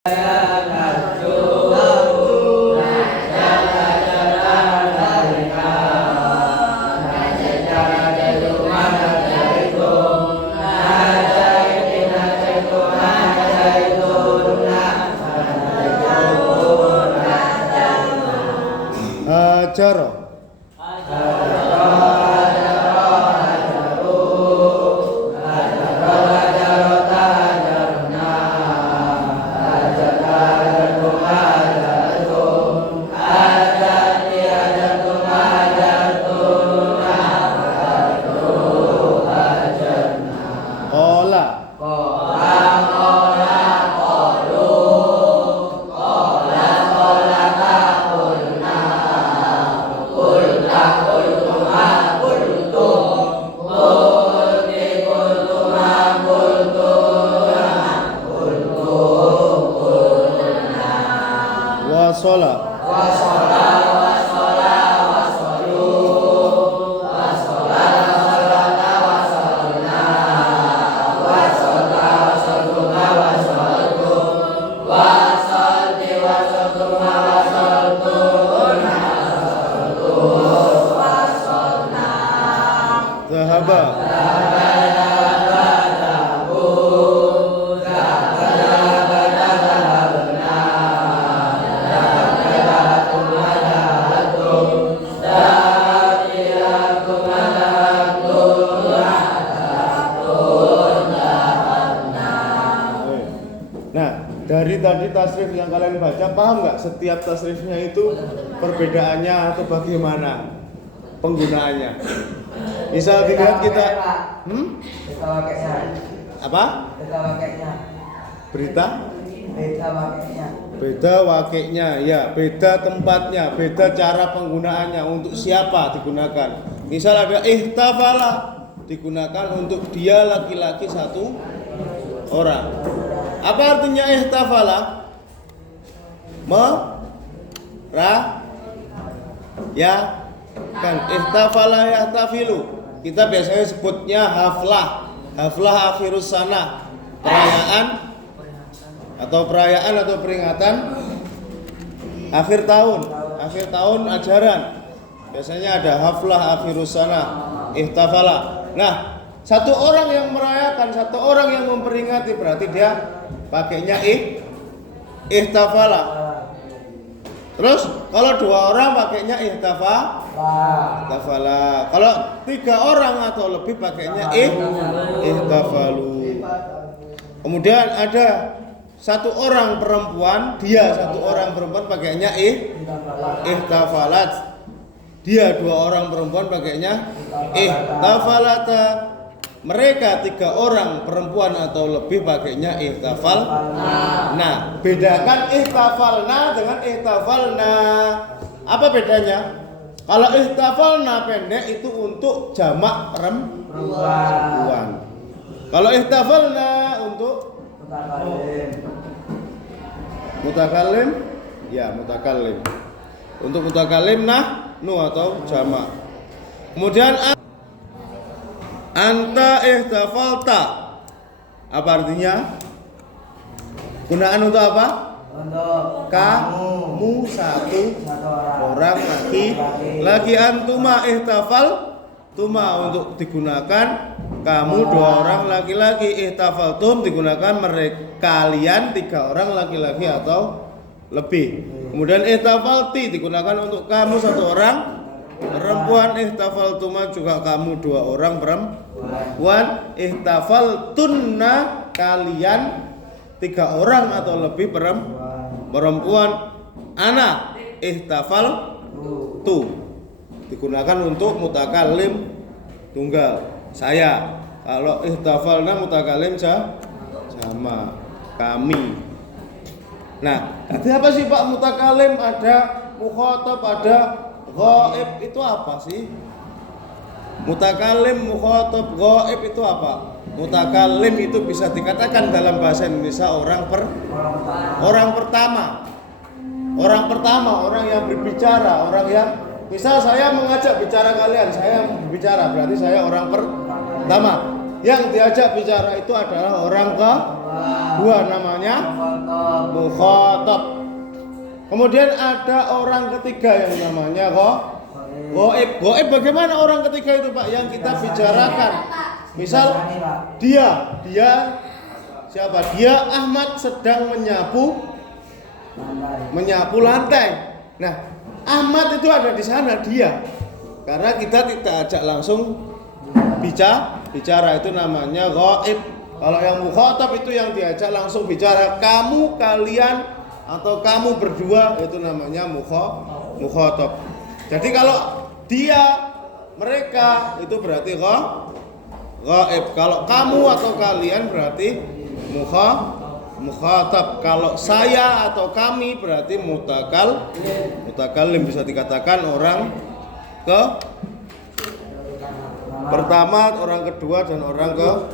Hajar. Dari tadi tasrif yang kalian baca, paham nggak setiap tasrifnya itu perbedaannya atau bagaimana penggunaannya? Misal dilihat kita, apa? Berita? Beda wakilnya, ya, beda tempatnya, beda cara penggunaannya, untuk siapa digunakan. Misal ada ihtafala, digunakan untuk dia laki-laki satu orang. Apa artinya ihtafala? Ya kan, ihtafala yahtafilu. Kita biasanya sebutnya haflah. Haflah akhirus sana, perayaan atau peringatan akhir tahun ajaran. Biasanya ada haflah akhirus sana, ihtafala. Nah, satu orang yang merayakan, satu orang yang memperingati, berarti dia pakainya ihtafala. Terus kalau dua orang pakainya ihtafala. Kalau tiga orang atau lebih pakainya ihtafalu. Kemudian ada satu orang perempuan, dia satu orang perempuan pakainya ihtafalat. Dia dua orang perempuan pakainya ihtafalata. Mereka tiga orang perempuan atau lebih pakainya ihtafal. Nah, bedakan ihtafalna dengan ihtafalna. Apa bedanya? Kalau ihtafalna pendek itu untuk jamak perempuan. Kalau ihtafalna untuk mutakallim, ya mutakallim. Untuk mutakallim nahnu atau jamak. Kemudian anta ihtafalta. Apa artinya? Gunaan untuk apa? Untuk kamu satu orang laki. Antuma ihtafal tuma untuk digunakan kamu dua orang laki-laki. Ihtafaltum digunakan mereka kalian tiga orang laki-laki atau lebih. Kemudian ihtafalti digunakan untuk kamu satu orang perempuan. Ihtafaltuma juga kamu dua orang perempuan. Ihtafaltunna kalian tiga orang atau lebih perempuan. Ana ihtafal tu digunakan untuk mutakallim tunggal, saya. Kalau ihtafalna mutakallim sama kami. Nah, artinya apa sih Pak mutakallim? Ada mukhatab, ada ghaib, itu apa sih? Mutakallim, mukhatab, ghaib itu apa? Mutakallim itu bisa dikatakan dalam bahasa Indonesia orang pertama. Orang pertama, orang yang berbicara, orang yang misal saya mengajak bicara kalian, saya berbicara, berarti saya orang pertama. Yang diajak bicara itu adalah orang kedua namanya mukhatab. Kemudian ada orang ketiga yang namanya ghaib. Ghaib bagaimana orang ketiga itu Pak yang kita bicarakan? Misal dia siapa? Dia Ahmad sedang menyapu lantai. Nah, Ahmad itu ada di sana dia. Karena kita tidak ajak langsung bicara itu namanya ghaib. Kalau yang mukhatab itu yang diajak langsung bicara, kamu, kalian atau kamu berdua, itu namanya mukhatab. Jadi kalau dia, mereka itu berarti ghaib. Kalau kamu atau kalian berarti mukhatab. Kalau saya atau kami berarti mutakallim, bisa dikatakan orang pertama, orang kedua dan orang ketiga.